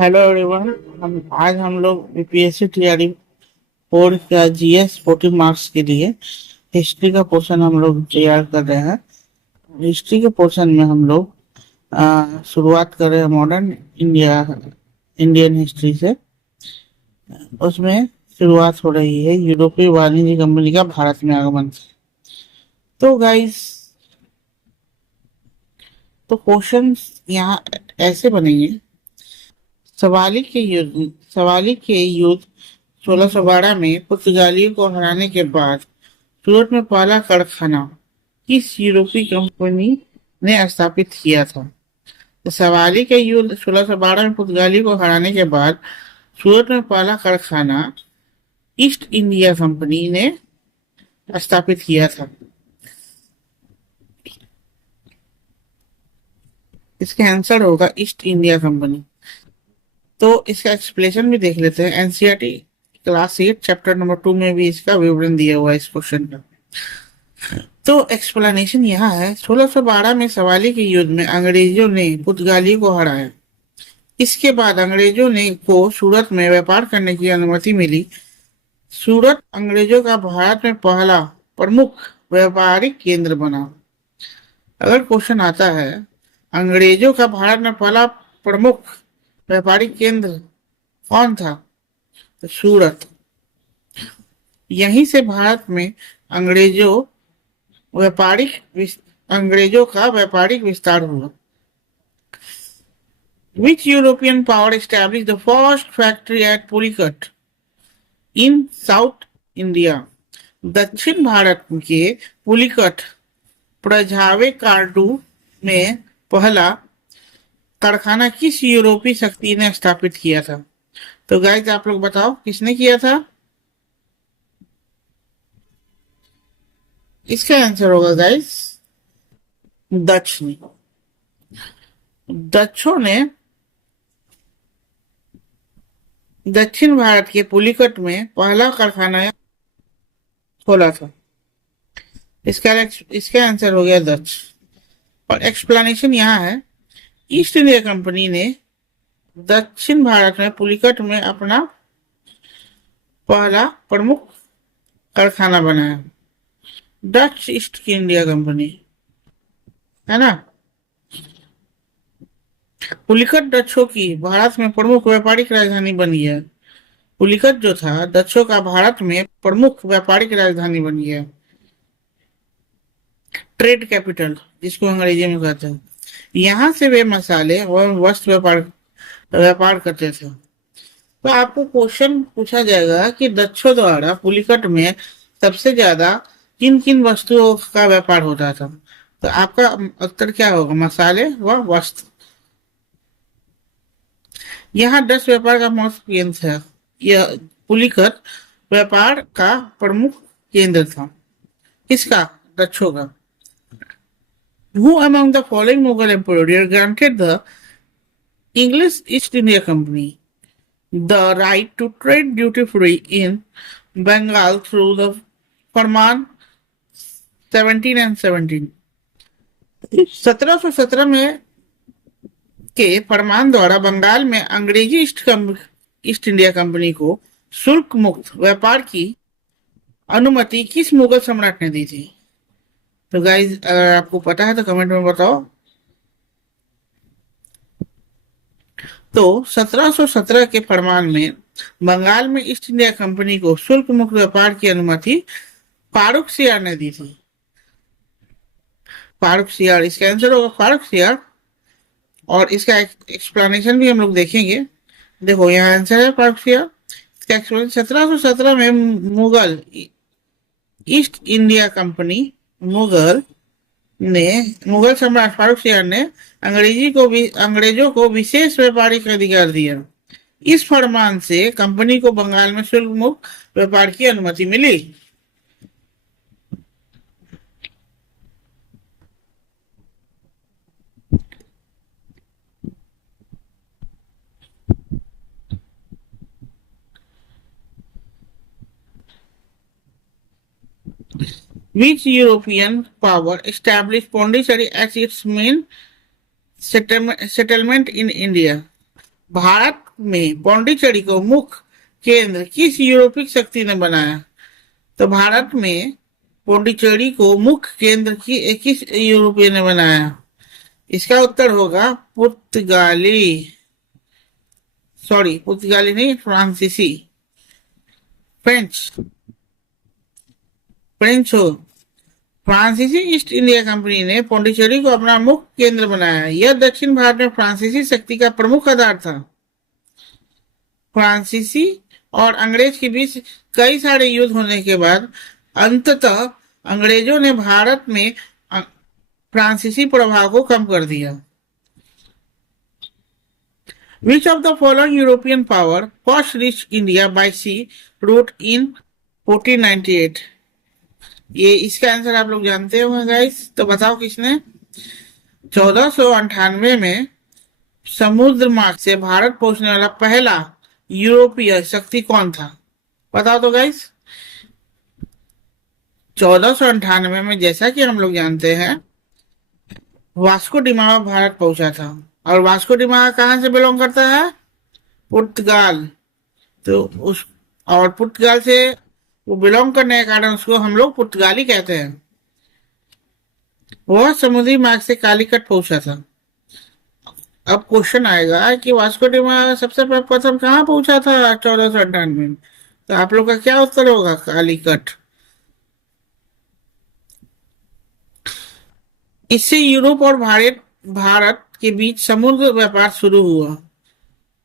Hello everyone. हम लोग BPSC तैयारी फोर का जीएस 40 मार्क्स के लिए हिस्ट्री का पोर्शन हम लोग तैयार कर रहे हैं। हिस्ट्री के पोर्शन में हम लोग शुरुआत कर रहे हैं मॉडर्न इंडिया इंडियन हिस्ट्री से। उसमें शुरुआत हो रही है यूरोपीय वाणिज्य कंपनी का भारत में आगमन से। तो गाइस, तो क्वेश्चंस यहाँ ऐसे बनेंगे। सवाली के युद्ध 1612 में पुर्तगालियों को हराने के बाद सूरत में पहला कारखाना किस यूरोपीय कंपनी ने स्थापित किया था? तो सवाली के युद्ध 1612 में पुर्तगालियों को हराने के बाद सूरत में पहला कारखाना ईस्ट इंडिया कंपनी ने स्थापित किया था। इसका आंसर होगा ईस्ट इंडिया कंपनी। तो इसका एक्सप्लेनेशन भी देख लेते हैं। एनसीईआरटी क्लास 8 चैप्टर नंबर 2 में भी इसका विवरण दिया हुआ है इस क्वेश्चन का। तो एक्सप्लेनेशन यहाँ है, 1612 में सवाली के युद्ध में अंग्रेजों ने पुर्तगालियों को हराया। इसके बाद अंग्रेजों ने को सूरत में व्यापार करने की अनुमति मिली। सूरत अंग्रेजों का भारत में पहला प्रमुख व्यापारिक केंद्र बना। अगर क्वेश्चन आता है अंग्रेजों का भारत में पहला प्रमुख व्यापारिक केंद्र कौन था, तो सूरत। यहीं से भारत में अंग्रेजों का व्यापारिक विस्तार हुआ। Which European power established the first factory at Pulicat in South India? दक्षिण भारत के पुलिकट प्रजावे कार्डू में पहला कारखाना किस यूरोपीय शक्ति ने स्थापित किया था? तो गाइस, आप लोग बताओ किसने किया था? इसका आंसर होगा गाइस डच ने। डचों ने दक्षिण भारत के पुलिकट में पहला कारखाना खोला था। इसका आंसर हो गया डच। और एक्सप्लेनेशन यहाँ है, ईस्ट इंडिया कंपनी ने दक्षिण भारत में पुलिकट में अपना पहला प्रमुख कारखाना बनाया। डच ईस्ट इंडिया कंपनी है ना। पुलिकट डचों की भारत में प्रमुख व्यापारिक राजधानी बनी है। पुलिकट जो था डचों का भारत में प्रमुख व्यापारिक राजधानी बनी है। ट्रेड कैपिटल जिसको अंग्रेजी में कहते हैं। यहाँ से वे मसाले और वस्त्र व्यापार करते थे। तो आपको क्वेश्चन पूछा जाएगा कि डचों द्वारा पुलिकट में सबसे ज्यादा किन किन वस्तुओं का व्यापार होता था? तो आपका उत्तर क्या होगा? मसाले व वस्त्र। यहाँ डच व्यापार का महत्व केंद्र था। यह पुलिकट व्यापार का प्रमुख केंद्र था। किसका? डचों का। Who among the following Mughal emperors granted the English East India Company the right to trade duty-free in Bengal through the Farman 17 and 17? 1717 में के फरमान द्वारा बंगाल में अंग्रेजी ईस्ट इंडिया कंपनी को शुल्क मुक्त व्यापार की अनुमति किस मुगल सम्राट ने दी थी? तो गाइज, अगर आपको पता है तो कमेंट में बताओ। तो 1717 के फरमान में बंगाल में ईस्ट इंडिया कंपनी को शुल्क मुक्त व्यापार की अनुमति फारूक सियार ने दी थी। फारूक सियार, इसका आंसर होगा फारूक सियार। और इसका एक्सप्लेनेशन भी हम लोग देखेंगे। देखो, यहाँ आंसर है फारूक सियार। इसका एक्सप्लेनेशन 1717 में Mughal east India company Mughal सम्राट फारूक सियार ने अंग्रेजों को विशेष व्यापारिक अधिकार दिया। इस फरमान से कंपनी को बंगाल में शुल्क मुक्त व्यापार की अनुमति मिली। Which European power established Pondicherry as its main settlement in India? Bharat में पौंडीचेरी को मुख्य केंद्र किस यूरोपीय शक्ति ने बनाया? तो भारत में पौंडीचेरी को मुख्य केंद्र किस यूरोपीय ने बनाया? इसका उत्तर होगा पुर्तगाली, सॉरी पुर्तगाली नहीं, फ्रांसीसी, फ्रेंच, फ्रेंच हो। फ्रांसीसी ईस्ट इंडिया कंपनी ने पौंडीचेरी को अपना मुख्य केंद्र बनाया। यह दक्षिण भारत में फ्रांसीसी शक्ति का प्रमुख आधार था। फ्रांसीसी और अंग्रेज के बीच कई सारे युद्ध होने के बाद अंततः अंग्रेजों ने भारत में फ्रांसीसी प्रभाव को कम कर दिया। Which of the following European power first reached India by sea route in 1498? ये इसका आंसर आप लोग जानते हो गाइस, तो बताओ किसने? 1498 में समुद्र मार्ग से भारत पहुंचने वाला पहला यूरोपीय शक्ति कौन था? बताओ तो गाइस। 1498 में जैसा कि हम लोग जानते हैं वास्को डिमामा भारत पहुंचा था, और वास्को डिमामा कहाँ से बिलोंग करता है? पुर्तगाल। तो उस और पुर्तगाल से वो बिलोंग करने के कारण उसको हम लोग पुर्तगाली कहते हैं। वह समुद्री मार्ग से कालीकट पहुंचा था। अब क्वेश्चन आएगा कि वास्को डिमामा सबसे प्रथम कहाँ पहुंचा था 1498 में? तो आप लोग का क्या उत्तर होगा? कालीकट। इससे यूरोप और भारत के बीच समुद्र व्यापार शुरू हुआ।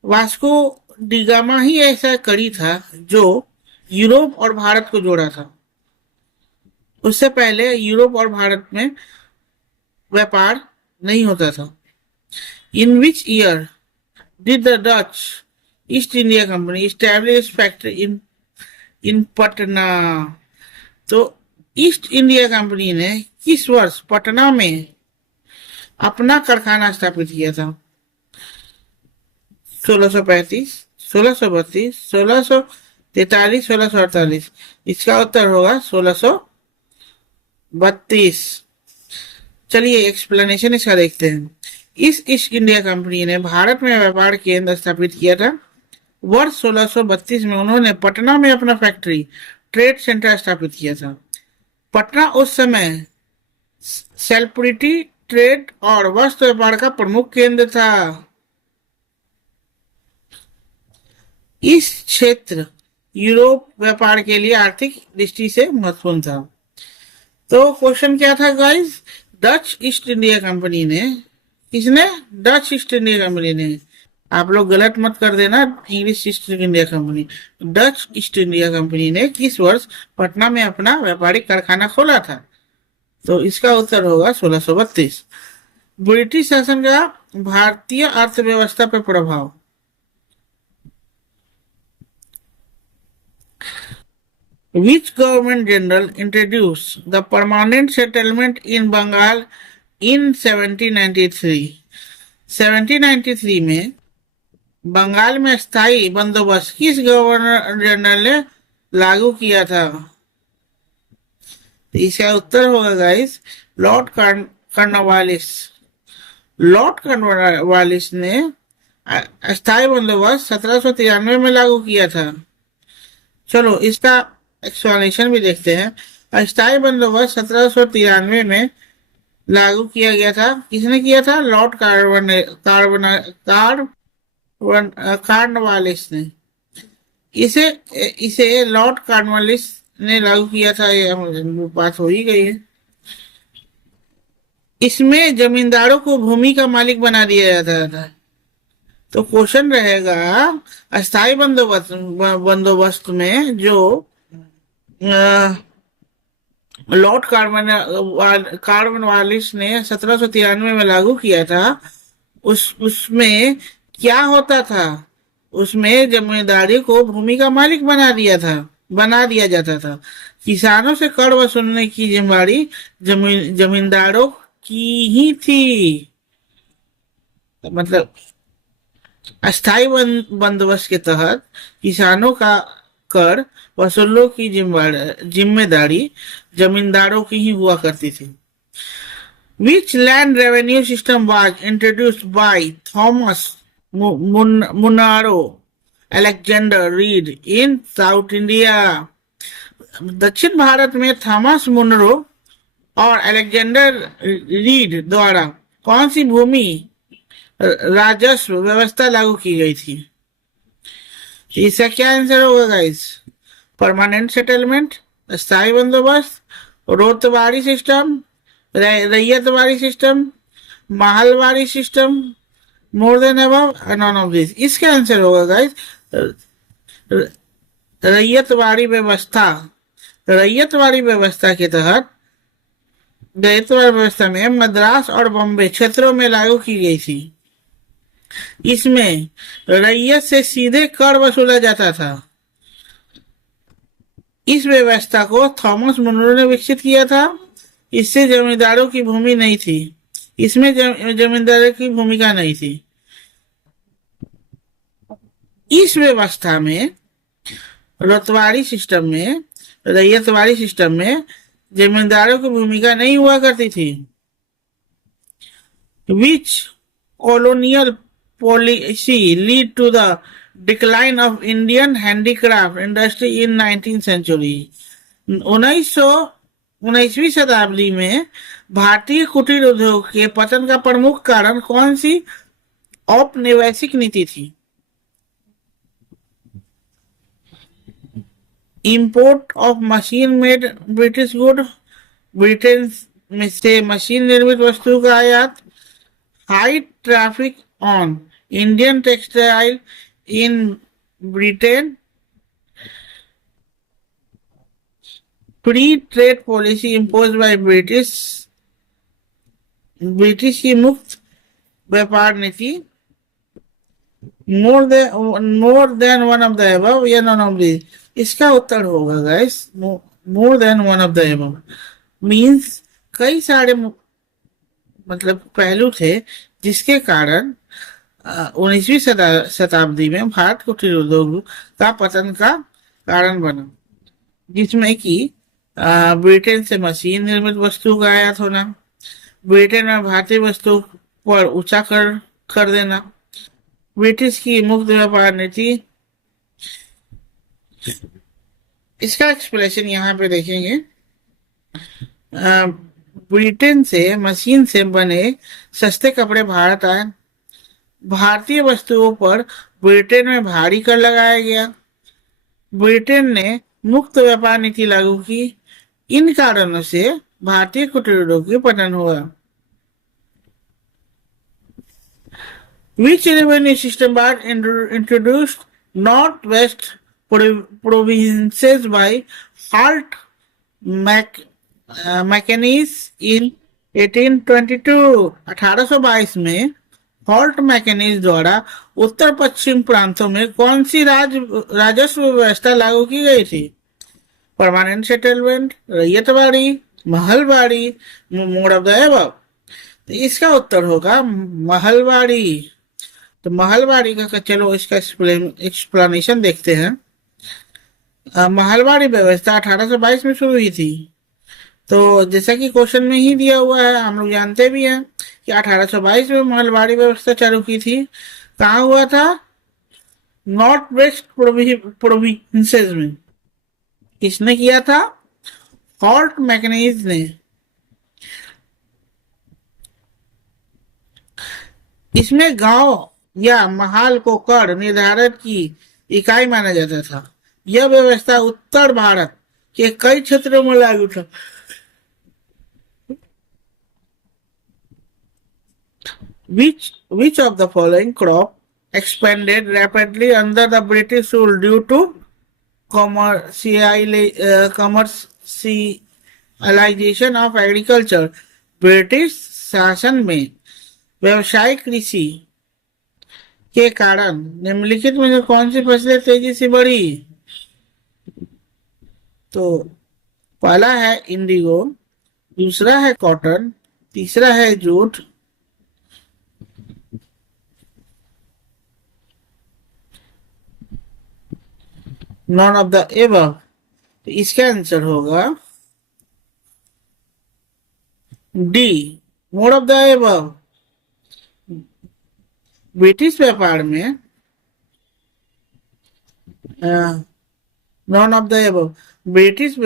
वास्को डिगामा ही ऐसा कड़ी था जो यूरोप और भारत को जोड़ा था। उससे पहले यूरोप और भारत में व्यापार नहीं होता था। In which year did the Dutch East India Company establish factory in Patna? तो ईस्ट इंडिया कंपनी ने किस वर्ष पटना में अपना कारखाना स्थापित किया था? 1635, 1632, 1643, 1648। इसका उत्तर होगा 1632। चलिए एक्सप्लेनेशन इसका देखते हैं। इस ईस्ट इंडिया कंपनी ने भारत में व्यापार केंद्र स्थापित किया था। वर्ष 1632 में उन्होंने पटना में अपना फैक्ट्री ट्रेड सेंटर स्थापित किया था। पटना उस समय सेलिब्रिटी ट्रेड और वस्त्र व्यापार का प्रमुख केंद्र था। इस क्षेत्र यूरोप व्यापार के लिए आर्थिक दृष्टि से महत्वपूर्ण था। तो क्वेश्चन क्या था guys? Dutch East India company ने, किसने? डच ईस्ट इंडिया कंपनी ने। आप लोग गलत मत कर देना, English east India company. Dutch East India company ने किस वर्ष पटना में अपना व्यापारिक कारखाना खोला था? तो इसका उत्तर होगा 1632। ब्रिटिश शासन का भारतीय अर्थव्यवस्था पर प्रभाव। Which government general introduced the permanent settlement in Bengal in 1793? 1793 में बंगाल में स्थायी बंदोबस्त किस गवर्नर जनरल ने लागू किया था? इसका उत्तर होगा guys Lord Cornwallis. Lord Cornwallis ने स्थायी बंदोबस्त 1793 में लागू किया था। चलो इसका एक्सप्लेनेशन भी देखते हैं। स्थायी बंदोबस्त 1793 में लागू किया गया था। किसने किया था? लॉर्ड कॉर्नवालिस ने। इसे इसे लॉर्ड कॉर्नवालिस ने लागू किया था, ये बात हो ही गई है। इसमें जमींदारों को भूमि का मालिक बना दिया जाता था। तो क्वेश्चन रहेगा अस्थायी बंदोबस्त में जो लॉर्ड कॉर्नवालिस ने 1793 में लागू किया था, उसमें क्या होता था? उसमें जमींदारी को भूमि का मालिक बना दिया जाता था। किसानों से कर वसूलने की जिम्मेदारी जमींदारों की ही थी। मतलब अस्थायी बंदोबस्त के तहत किसानों का कर वसूलों की जिम्मेदारी जमींदारों की ही हुआ करती थी। Which land revenue system was introduced by Thomas Munro Alexander Read in South India. दक्षिण भारत में थॉमस मुनरो और अलेक्जेंडर रीड द्वारा कौन सी भूमि राजस्व व्यवस्था लागू की गई थी? इसका क्या आंसर होगा गाइस? परमानेंट सेटलमेंट, स्थायी बंदोबस्त, ryotwari system, ryotwari system, mahalwari system, more than above, none of this. इसका आंसर होगा गाइस रैयतवारी व्यवस्था। रैयतवारी व्यवस्था के तहत रैयतवारी व्यवस्था में मद्रास और बॉम्बे क्षेत्रों में लागू की गई थी। इसमें रैयत से सीधे कर वसूला जाता था। इस व्यवस्था को थॉमस मुनरो ने विकसित किया था। इससे जमींदारों की भूमि नहीं थी, इसमें जमींदारों की भूमिका नहीं थी। इस व्यवस्था में रतवारी सिस्टम में, रैयतवारी सिस्टम में जमींदारों की भूमिका नहीं हुआ करती थी। Which colonial policy lead to the decline of Indian handicraft industry in 19th century. 19वीं शताब्दी में भारतीय कुटीर उद्योग के पतन का प्रमुख कारण कौन सी औपनिवेशिक नीति थी? Import of machine made British good, Britain में से मशीन निर्मित वस्तु का आयात, high traffic on Indian textile in Britain, free trade policy impose by British की मुक्त व्यापार नीति, more than one of the above या नॉन ऑफ दिस। इसका उत्तर होगा guys more than one of the above. Means कई सारे मतलब पहलू थे जिसके कारण 19वीं शताब्दी में भारत कुटीर उद्योग का पतन का कारण बना, जिसमें कि ब्रिटेन से मशीन निर्मित वस्तु का आयात होना, ब्रिटेन में भारतीय वस्तु पर ऊंचा कर देना, ब्रिटिश की मुक्त व्यापार नीति। इसका एक्सप्लेनेशन यहाँ पे देखेंगे। ब्रिटेन से मशीन से बने सस्ते कपड़े भारत आए, भारतीय वस्तुओं पर ब्रिटेन में भारी कर लगाया गया, ब्रिटेन ने मुक्त व्यापार नीति लागू की। इन कारणों से भारतीय कुटीर उद्योग की पतन हुआ। Which revenue system was introduced northwest provinces by Halt Mackenzie in 1822? 1822 में हॉल्ट मैकेनिज द्वारा उत्तर पश्चिम प्रांतों में कौन सी राजस्व व्यवस्था लागू की गई थी? Permanent settlement, ryotwari, Mahalwari, mode of the above. तो इसका उत्तर होगा महलवाड़ी। तो महलवाड़ी का चलो इसका एक्सप्लेनेशन देखते हैं। महलवाड़ी व्यवस्था 1822 में शुरू हुई थी। तो जैसा कि क्वेश्चन में ही दिया हुआ है, हम लोग जानते भी हैं कि 1822 में महलवाड़ी व्यवस्था चालू की थी। कहाँ हुआ था? नॉर्थ वेस्ट प्रोविंसेस में। किसने किया था? हॉल्ट मैकेनिज ने। इसमें गांव या महाल को कर निर्धारण की इकाई माना जाता था। यह व्यवस्था उत्तर भारत के कई क्षेत्रों में लागू था। Which of the following crop expanded rapidly under the British rule due to commercialization of agriculture? British शासन में व्यवसायिक कृषि के कारण निम्नलिखित में से कौन सी फसलें तेजी से बढ़ी? तो पहला है इंडिगो, दूसरा है कॉटन, तीसरा है jute, none of the above. तो इसका आंसर होगा D, mode of the above. British व्यापार में none of the above. British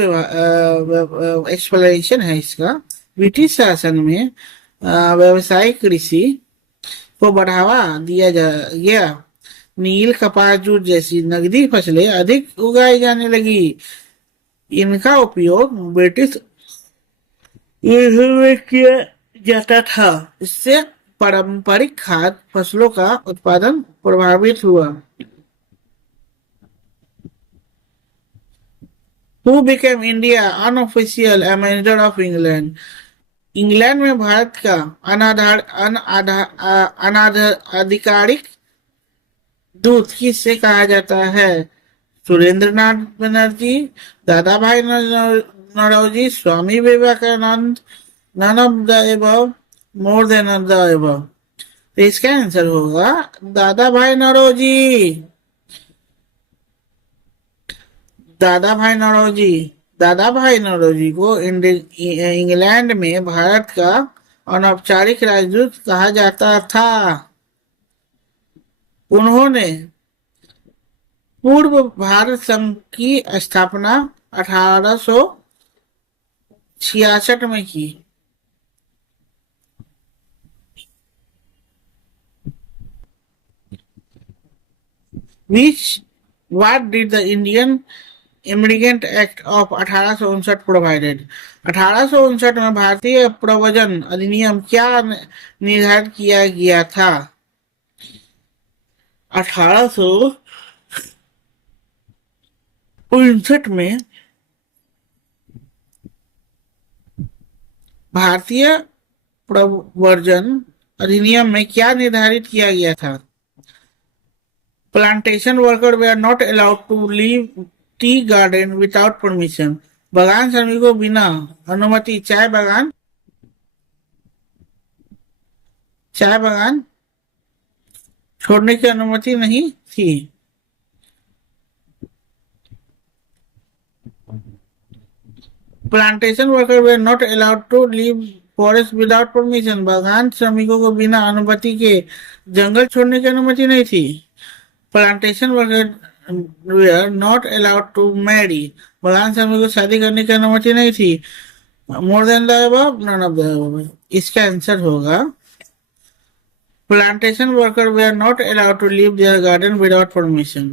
explanation है इसका। ब्रिटिश शासन में व्यावसायिक कृषि को बढ़ावा दिया गया। नील, कपास, जूट जैसी नगदी फसलें अधिक उगाई जाने लगी। इनका उपयोग ब्रिटिश में किया जाता था। इससे पारंपरिक खाद्य फसलों का उत्पादन प्रभावित हुआ। Who became India unofficial ambassador of England? England में भारत का अनाधिकारिक दूत किससे कहा जाता है? सुरेंद्र नाथ Banerjee, Dadabhai Naoroji, Swami Vivekananda, none of the above, more than of the above. तो इसका आंसर होगा दादा भाई नौरोजी। दादा भाई नौरोजी। दादा भाई नौरोजी को इंग्लैंड में भारत का अनौपचारिक राजदूत कहा जाता था। उन्होंने पूर्व भारत संघ की स्थापना 1866 में की। What did the Indian immigrant act of 1859 provided? 1859 में भारतीय प्रव्रजन अधिनियम क्या निर्धारित किया गया था? 1859 में भारतीय प्रव्रजन अधिनियम में क्या निर्धारित किया गया था? Plantation worker were not allowed to leave tea garden without permission. बागान श्रमिकों बिना अनुमति चाय बागान छोड़ने की अनुमति नहीं थी। Plantation worker were not allowed to leave forest without permission. बागान श्रमिकों को बिना अनुमति के जंगल छोड़ने की अनुमति नहीं थी। Plantation worker were not allowed to marry. बागान श्रमिकों को शादी करने की अनुमति नहीं थी। More than the above, none of the above. इसका आंसर होगा plantation worker were not allowed to leave their garden without permission.